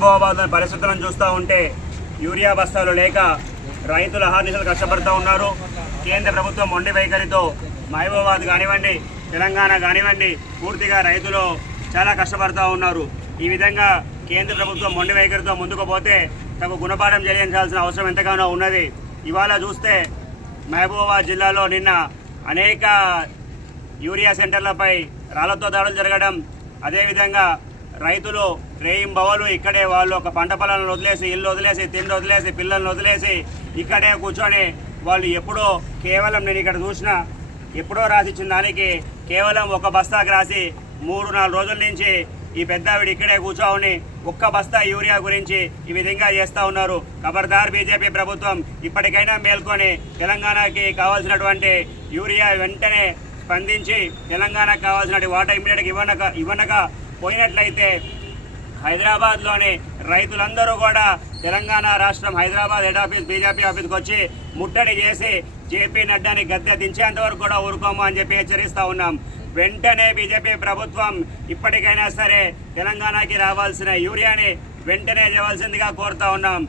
మహబూబాబాద్ పరిస్థితులను చూస్తూ ఉంటే యూరియా బస్తాలు లేక రైతులు అహర్నిశలు కష్టపడుతూ ఉన్నారు. కేంద్ర ప్రభుత్వం మొండి వైఖరితో మహబూబాబాద్ కానివ్వండి, తెలంగాణ కానివ్వండి, పూర్తిగా రైతులు చాలా కష్టపడుతూ ఉన్నారు. ఈ విధంగా కేంద్ర ప్రభుత్వం మొండి వైఖరితో ముందుకు పోతే తగు గుణపాఠం చెల్లించాల్సిన అవసరం ఎంతగానో ఉన్నది. ఇవాళ చూస్తే మహబూబాబాద్ జిల్లాలో నిన్న అనేక యూరియా సెంటర్లపై రాళ్లతో దాడులు జరగడం, అదేవిధంగా రైతులు రేయింబవలు ఇక్కడే వాళ్ళు ఒక పంట పొలాలను వదిలేసి, ఇల్లు వదిలేసి, తిండి వదిలేసి, పిల్లల్ని వదిలేసి ఇక్కడే కూర్చొని వాళ్ళు ఎప్పుడో కేవలం నేను ఇక్కడ చూసిన ఎప్పుడో రాసిచ్చిన దానికి కేవలం ఒక బస్తాకు రాసి 3-4 రోజుల నుంచి ఈ పెద్దావిడ ఇక్కడే కూర్చోని ఒక్క బస్తా యూరియా గురించి ఈ విధంగా చేస్తూ ఉన్నారు. ఖబర్దార్ బీజేపీ ప్రభుత్వం ఇప్పటికైనా మేల్కొని తెలంగాణకి కావాల్సినటువంటి యూరియా వెంటనే స్పందించి తెలంగాణకు కావాల్సిన వాటా ఇమ్మీడియట్గా ఇవ్వనక పోయినట్లయితే హైదరాబాద్లోని రైతులందరూ కూడా తెలంగాణ రాష్ట్రం హైదరాబాద్ హెడ్ ఆఫీస్ బీజేపీ ఆఫీస్కి వచ్చి ముట్టడి చేసి జేపీ నడ్డాని గద్దె దించేంత వరకు కూడా ఊరుకోము అని చెప్పి హెచ్చరిస్తూ ఉన్నాం. వెంటనే బీజేపీ ప్రభుత్వం ఇప్పటికైనా సరే తెలంగాణకి రావాల్సిన యూరియాని వెంటనే ఇవ్వాల్సిందిగా కోరుతా ఉన్నాం.